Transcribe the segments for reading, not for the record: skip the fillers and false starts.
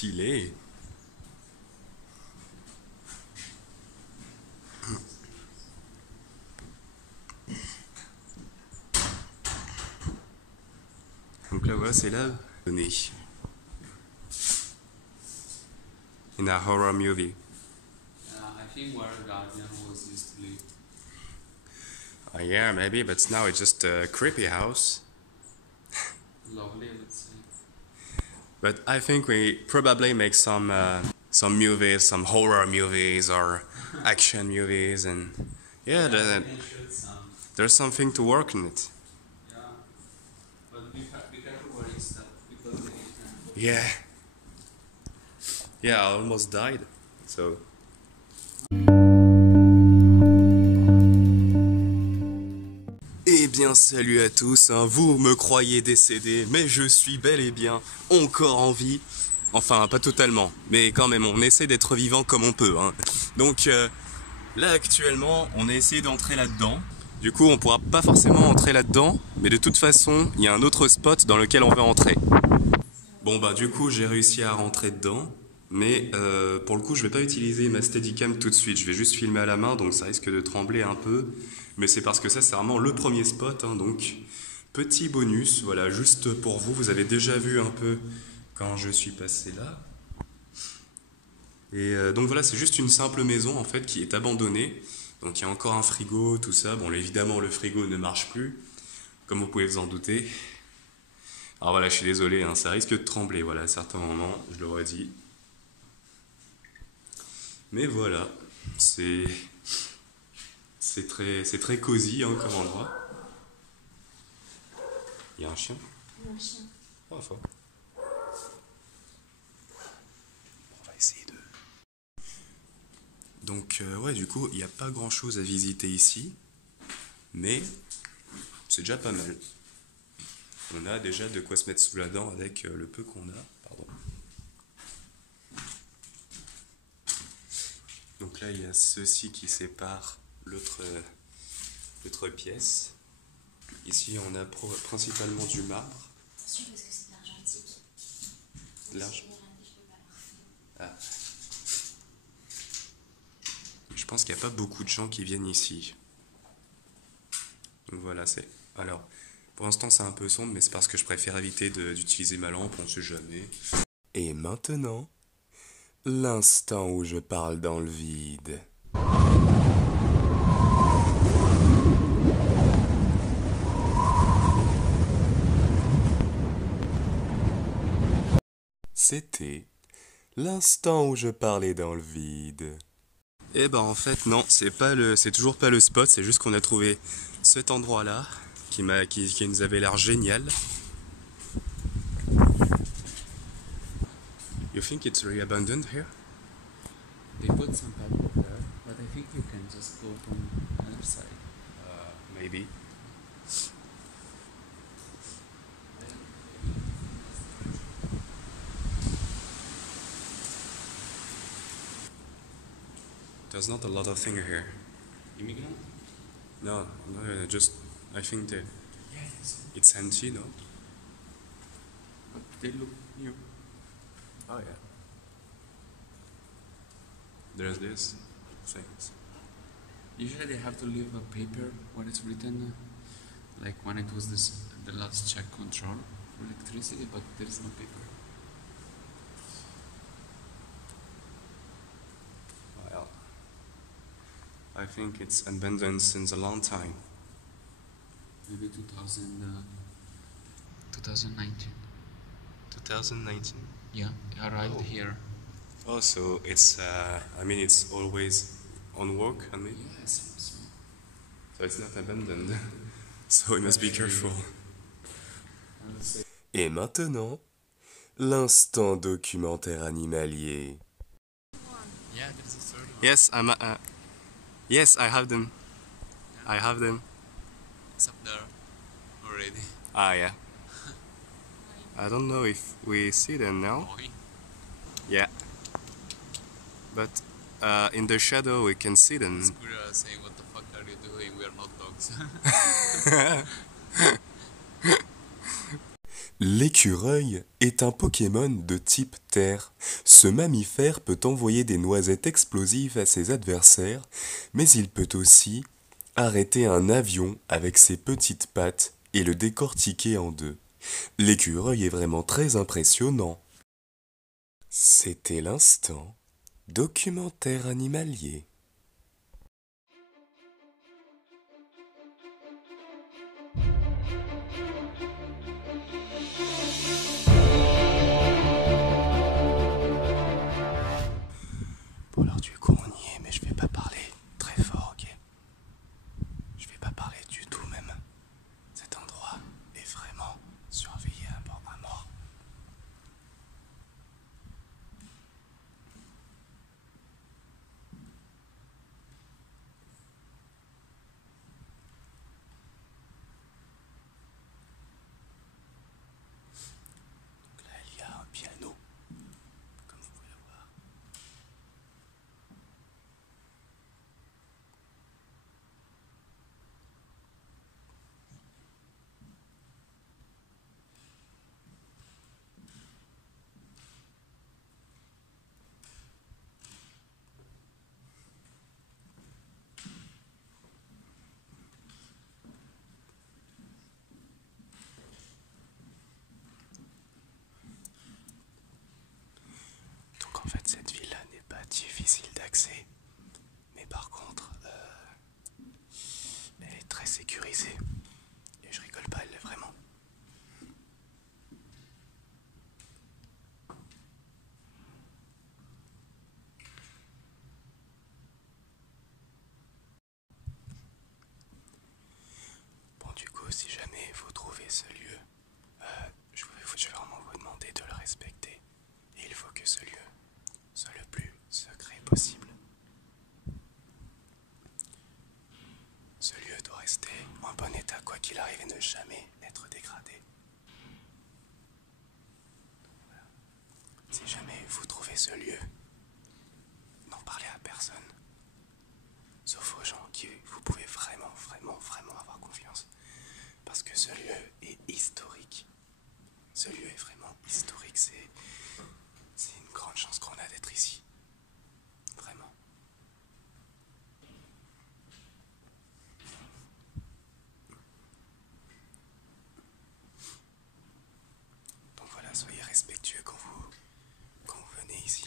stylé. Donc là voilà, c'est là donné. In a horror movie. I think where Guardian was used to live. Yeah, maybe, but now it's just a creepy house. Lovely, I would say. But I think we probably make some movies, some horror movies or action movies, and yeah, there's something to work in it. Yeah, but be careful where you step because they can. Yeah. Yeah, I almost died. So. Eh bien, salut à tous, hein. Vous me croyez décédé, mais je suis bel et bien encore en vie. Enfin, pas totalement, mais quand même, on essaie d'être vivant comme on peut, hein. Donc là, actuellement, on a essayé d'entrer là-dedans. Du coup, on pourra pas forcément entrer là-dedans, mais de toute façon, il y a un autre spot dans lequel on va entrer. Bon bah du coup, j'ai réussi à rentrer dedans. Mais pour le coup, je vais pas utiliser ma Steadicam tout de suite. Je vais juste filmer à la main, donc ça risque de trembler un peu. Mais c'est parce que ça, c'est vraiment le premier spot, hein, donc petit bonus. Voilà, juste pour vous. Vous avez déjà vu un peu quand je suis passé là. Et donc voilà, c'est juste une simple maison en fait qui est abandonnée. Donc il y a encore un frigo, tout ça. Bon, évidemment, le frigo ne marche plus, comme vous pouvez vous en douter. Alors voilà, je suis désolé, hein, ça risque de trembler. Voilà, à certains moments, je l'aurais dit. Mais voilà, c'est très cosy hein, comme endroit. Il y a un chien. Il y a un chien. Oh, fort. On va essayer de... Donc ouais, du coup, il n'y a pas grand chose à visiter ici, mais c'est déjà pas mal. On a déjà de quoi se mettre sous la dent avec le peu qu'on a. Pardon. Donc là, il y a ceci qui sépare l'autre pièce. Ici, on a principalement du marbre. Attention parce que c'est de l'argentique. De l'argent. Ah. Je pense qu'il n'y a pas beaucoup de gens qui viennent ici. Donc voilà, c'est... Alors, pour l'instant, c'est un peu sombre, mais c'est parce que je préfère éviter d'utiliser ma lampe, on ne sait jamais. Et maintenant, l'instant où je parle dans le vide. C'était l'instant où je parlais dans le vide. Eh ben en fait non, c'est toujours pas le spot, c'est juste qu'on a trouvé cet endroit-là qui nous avait l'air génial. You think it's really abandoned here? They put some padlock there, but I think you can just go from the other side. Maybe. There's not a lot of things here. Immigrant? No, just I think that Yes. it's empty, no? But they look new. Oh yeah. There's this things. Usually they have to leave a paper when it's written, like when it was the last check control for electricity, but there is no paper. Well, I think it's abandoned since a long time. Maybe 2019. 2019. Yeah, they arrived here. Oh, so it's I mean it's always on work, I mean. Yes. So it's not abandoned. So we must be careful. I would say. Et maintenant, l'instant documentaire animalier. Yeah, there's a third one. Yes, yes, I have them. I have them. It's up there already. Ah, yeah. I don't know if we see them now. Boy. Yeah. But in the shadow we can see them. Squirrel saying, "What the fuck are you doing? We are not dogs." L'écureuil est un Pokémon de type terre. Ce mammifère peut envoyer des noisettes explosives à ses adversaires, mais il peut aussi arrêter un avion avec ses petites pattes et le décortiquer en deux. L'écureuil est vraiment très impressionnant. C'était l'instant documentaire animalier. Bon alors du coup on y est, mais je vais pas parler très fort, ok? Je vais pas parler du tout même. Cet endroit est vraiment surveillé à mort. Donc là il y a un piano, comme vous pouvez le voir. Donc en fait cette ville-là n'est pas difficile d'accès, mais par contre elle est très sécurisée. Et je rigole pas, elle l'est vraiment. Bon du coup si jamais vous trouvez ce lieu, je vais vraiment vous demander de le respecter. Et il faut que ce lieu soit le plus secret possible. Ce lieu doit rester en bon état quoi qu'il arrive et ne jamais être dégradé. Voilà. Si jamais vous trouvez ce lieu, n'en parlez à personne. Sauf aux gens qui vous pouvez vraiment avoir confiance. Parce que ce lieu est historique. Ce lieu est vraiment historique. C'est une grande chance qu'on a d'être ici. Vraiment. Donc voilà, soyez respectueux quand vous venez ici.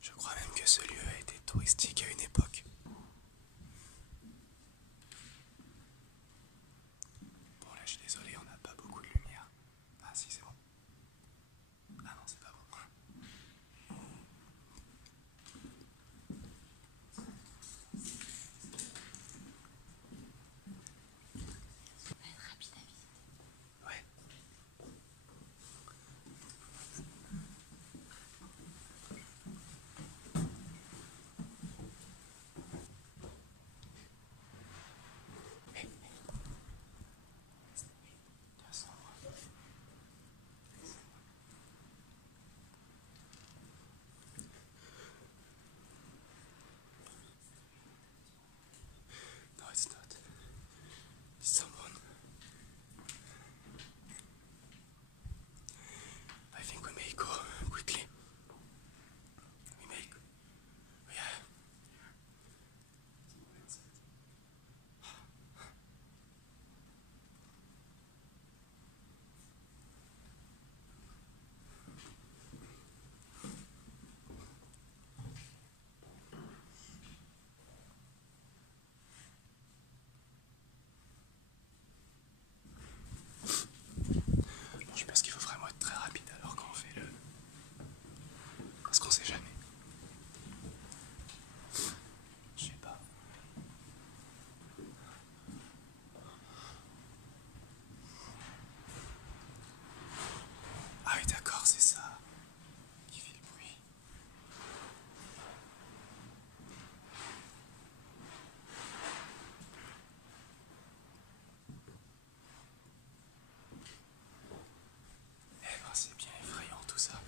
Je crois même que ce lieu a été touristique à une époque. Bon là je suis désolé, on n'a pas beaucoup de lumière. Ah si c'est bon. Ah non c'est pas bon. Ça va être rapide à visiter. Ouais. Tiens, sans moi. No, it's not. It's someone. I think we may go quickly. We may go. Yeah. Je pense qu'il faut vraiment être très rapide alors quand on fait le... Parce qu'on sait jamais. Je sais pas. Ah oui d'accord, c'est ça qui fait le bruit. Eh ben c'est bien effrayant tout ça.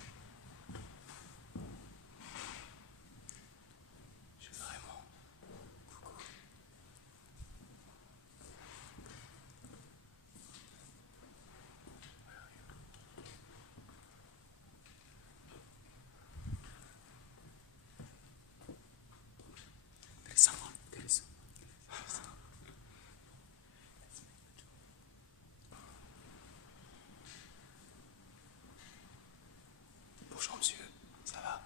Bonjour monsieur, ça va?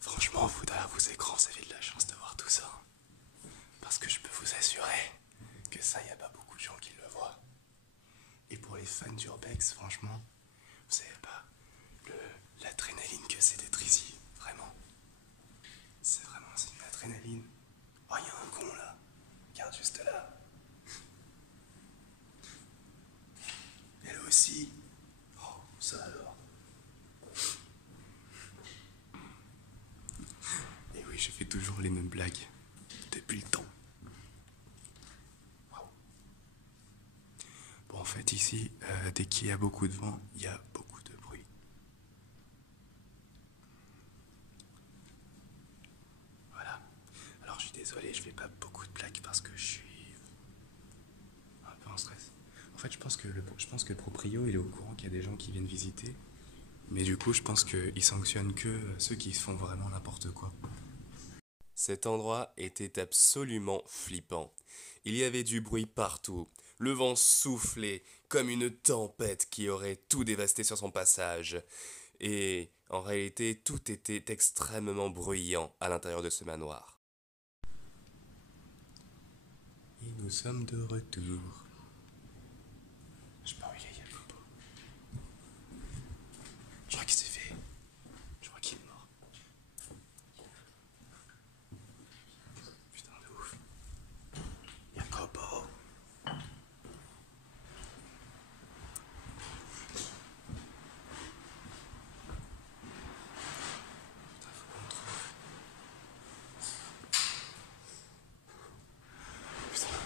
Franchement, vous derrière vos écrans, vous avez de la chance d'avoir tout ça. Parce que je peux vous assurer que ça, il n'y a pas beaucoup de gens qui le voient. Et pour les fans d'Urbex, franchement, vous savez pas l'adrénaline que c'est d'être ici, vraiment. C'est une adrénaline. Oh, il y a un con là. Regarde juste là. Elle aussi. Oh, ça alors. Et oui, je fais toujours les mêmes blagues. Depuis le temps. Waouh. Bon, en fait, ici, dès qu'il y a beaucoup de vent, il y a beaucoup de bruit. Voilà. Alors, je suis désolé, je fais pas beaucoup de blagues parce que je suis un peu en stress. En fait, je pense que le proprio, il est au courant qu'il y a des gens qui viennent visiter. Mais du coup, je pense qu'il sanctionne que ceux qui font vraiment n'importe quoi. Cet endroit était absolument flippant. Il y avait du bruit partout. Le vent soufflait comme une tempête qui aurait tout dévasté sur son passage. Et en réalité, tout était extrêmement bruyant à l'intérieur de ce manoir. Et nous sommes de retour. Je sais pas où il y a le copo. Je crois qu'il s'est fait. Je crois qu'il est mort. Putain de ouf. Il y a le copo. Putain, faut qu'on trouve. Putain.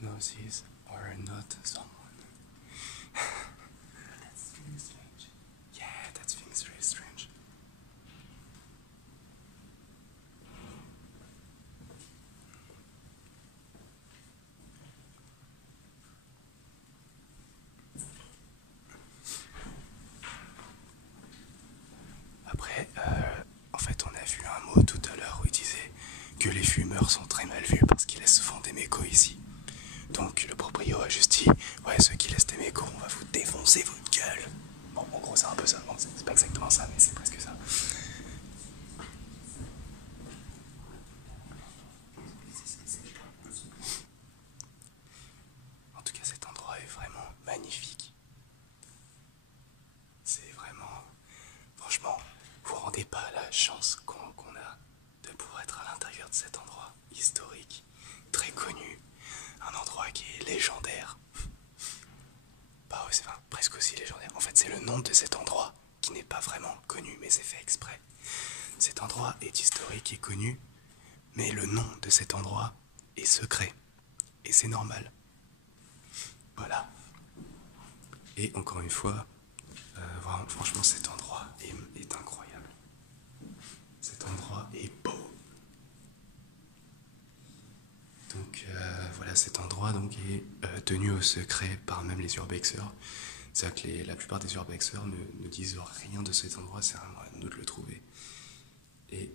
noses are not someone. That's really strange. Yeah, that thing's really strange. Après, en fait, on a vu un mot tout à l'heure où il disait que les fumeurs sont très mal vus parce qu'ils laissent souvent des mégots ici. Donc le proprio a juste dit, ouais, ceux qui laissent des mégots, on va vous défoncer votre gueule. Bon, en gros, c'est un peu ça. Bon, c'est pas exactement ça, mais c'est presque ça. En tout cas, cet endroit est vraiment magnifique. C'est vraiment... Franchement, vous vous rendez pas la chance qu'on a de pouvoir être à l'intérieur de cet endroit historique, très connu, un endroit qui est légendaire. Bah ouais, c'est presque aussi légendaire. En fait, c'est le nom de cet endroit qui n'est pas vraiment connu, mais c'est fait exprès. Cet endroit est historique et connu, mais le nom de cet endroit est secret. Et c'est normal. Voilà. Et encore une fois, vraiment, franchement, cet endroit est incroyable. Cet endroit est beau. Donc voilà, cet endroit donc, est tenu au secret par même les urbexeurs. C'est-à-dire que la plupart des urbexeurs ne disent rien de cet endroit, c'est vraiment à nous de le trouver. Et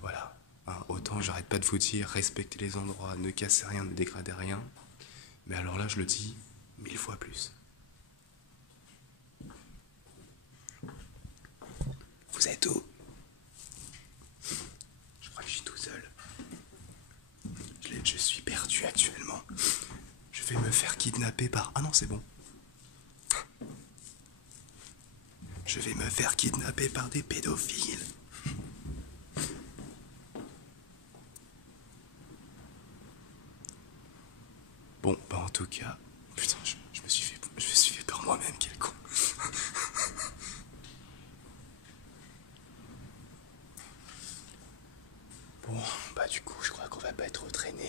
voilà. Hein, autant j'arrête pas de vous dire, respectez les endroits, ne cassez rien, ne dégradez rien. Mais alors là, je le dis 1000 fois plus. Vous êtes où? Je crois que je suis tout seul. Je suis perdu actuellement. Je vais me faire kidnapper par... Ah non, c'est bon. Je vais me faire kidnapper par des pédophiles. Bon, bah en tout cas... Putain, je me suis fait peur moi-même, quel con. Bon, bah du coup, je crois qu'on va pas être traîné.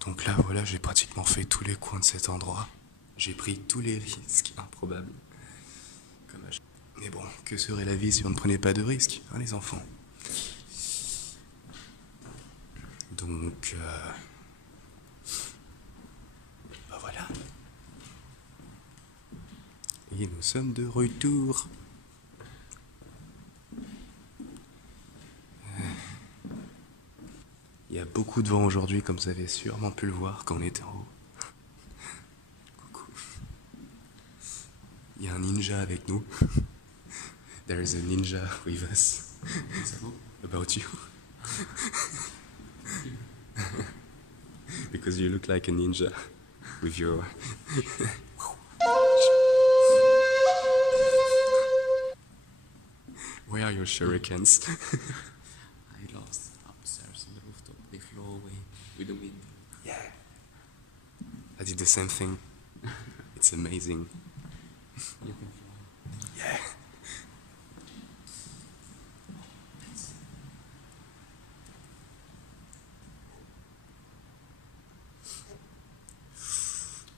Donc là, voilà, j'ai pratiquement fait tous les coins de cet endroit. J'ai pris tous les risques improbables. Mais bon, que serait la vie si on ne prenait pas de risques, hein, les enfants? Donc, bah voilà. Et nous sommes de retour. Il y a beaucoup de vent aujourd'hui, comme vous avez sûrement pu le voir quand on était en haut. Coucou. Il y a un ninja avec nous. There is a ninja with us. About you. Because you look like a ninja with your... Where are your shurikens? I lost upstairs on the rooftop. They flew away with the wind. Yeah. I did the same thing. It's amazing. You can fly. Yeah.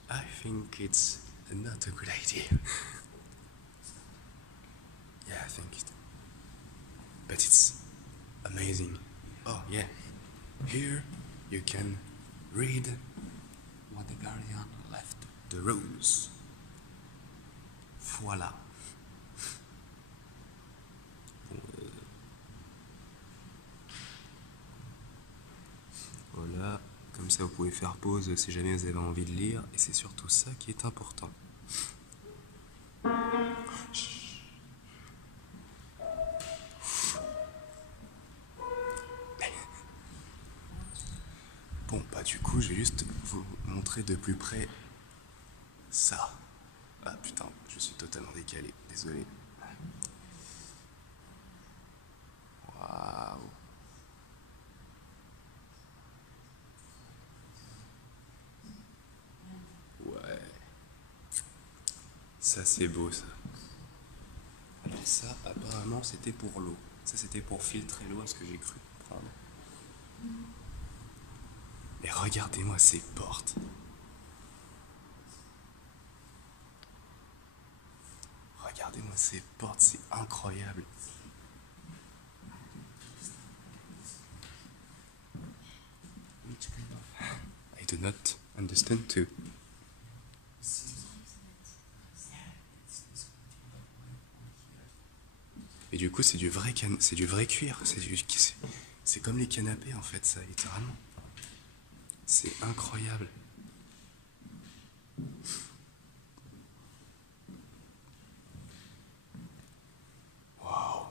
I think it's not a good idea. Yeah, I think it. But it's amazing. Oh, yeah. Here you can read What the Guardian left. the rules. Voilà. Bon, voilà. Comme ça, vous pouvez faire pause si jamais vous avez envie de lire. Et c'est surtout ça qui est important. Bon, bah du coup, je vais juste vous montrer de plus près ça. Ah putain, je suis totalement décalé, désolé. Waouh. Ouais. Ça c'est beau ça. Alors ça, apparemment, c'était pour l'eau. Ça, c'était pour filtrer l'eau, à ce que j'ai cru comprendre. Mais regardez-moi ces portes. Regardez-moi ces portes, c'est incroyable. I do not understand too. Et du coup, c'est du vrai c'est du vrai cuir. C'est comme les canapés en fait, ça, littéralement. C'est incroyable. Waouh.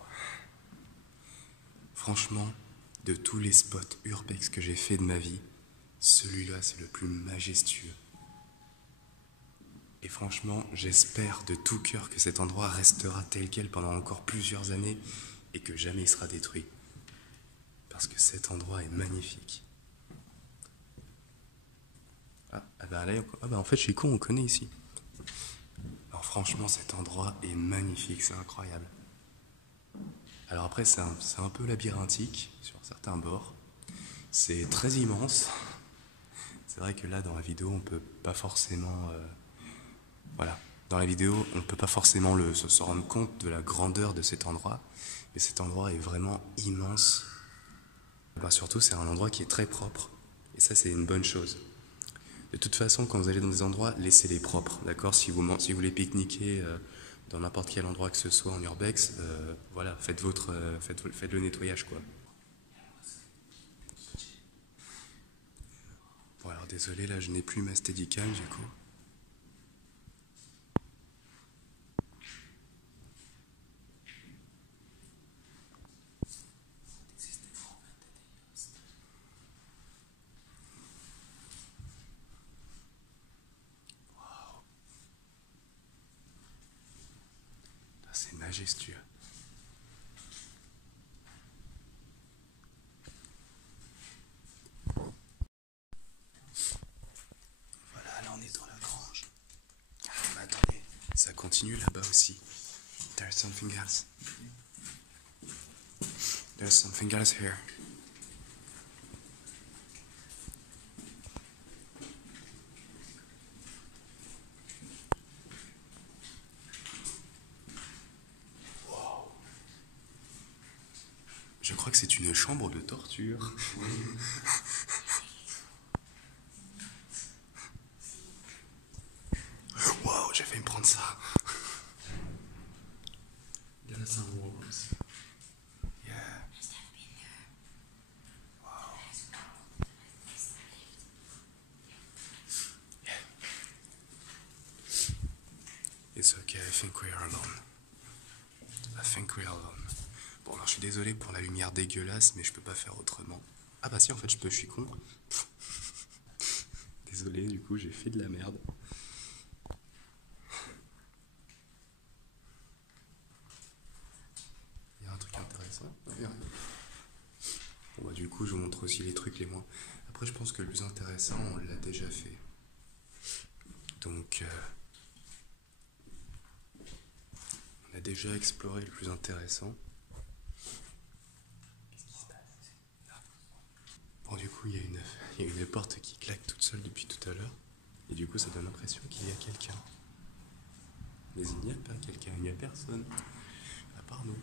Franchement, de tous les spots urbex que j'ai fait de ma vie, celui-là, c'est le plus majestueux. Et franchement, j'espère de tout cœur que cet endroit restera tel quel pendant encore plusieurs années et que jamais il sera détruit. Parce que cet endroit est magnifique. En fait, je suis con, on connaît ici. Alors franchement, cet endroit est magnifique, c'est incroyable. Alors après, c'est un peu labyrinthique sur certains bords. C'est très immense. C'est vrai que là, dans la vidéo, on peut pas forcément... voilà. Dans la vidéo, on peut pas forcément se rendre compte de la grandeur de cet endroit. Mais cet endroit est vraiment immense. Surtout, c'est un endroit qui est très propre. Et ça, c'est une bonne chose. De toute façon, quand vous allez dans des endroits, laissez-les propres, d'accord ? Si vous voulez pique-niquer dans n'importe quel endroit que ce soit en urbex, voilà, faites le nettoyage, quoi. Bon, alors désolé, là, je n'ai plus ma Steadicam, du coup. C'est majestueux. Voilà, là on est dans la grange. Ah, mais attendez, ça continue là-bas aussi. There's something else. There's something else here. Je crois que c'est une chambre de torture. Wow, j'ai failli me prendre ça. There are some walls. Yeah. It's okay, I think we are alone. I think we are alone. Bon, alors je suis désolé pour la lumière dégueulasse, mais je peux pas faire autrement. Ah bah si, en fait je peux, je suis con. Désolé, du coup j'ai fait de la merde. Il y a un truc intéressant. Bon bah du coup je vous montre aussi les trucs les moins... Après je pense que le plus intéressant on l'a déjà fait. Donc on a déjà exploré le plus intéressant. Bon du coup il y a une porte qui claque toute seule depuis tout à l'heure. Et du coup ça donne l'impression qu'il y a quelqu'un. Mais il n'y a pas quelqu'un, il n'y a personne. À part nous.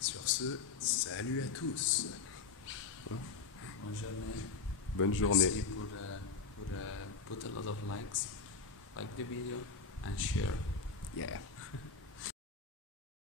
Sur ce, salut à tous. Bonne journée. Bonne journée. Merci pour put a lot of likes, like the video and share. Yeah.